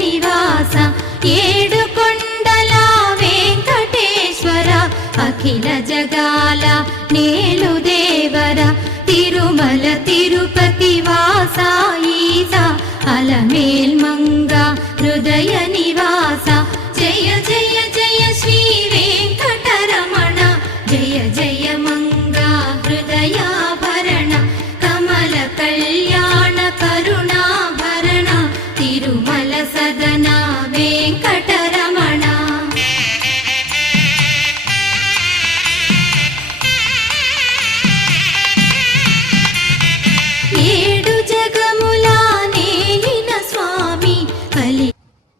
నివాస ఏడుకొండల వెంకటేశ్వర అఖిల జగాల నేలు దేవర తిరుమల తిరుపతి వాస ఈస అలమేల్మంగ హృదయ నివాస జయ జయ జయ శ్రీ వెంకటరమణ జయ జయ మంగ హృదయాభరణ కమల కళ్యాణ కరుణాభరణ తిరుమల సదన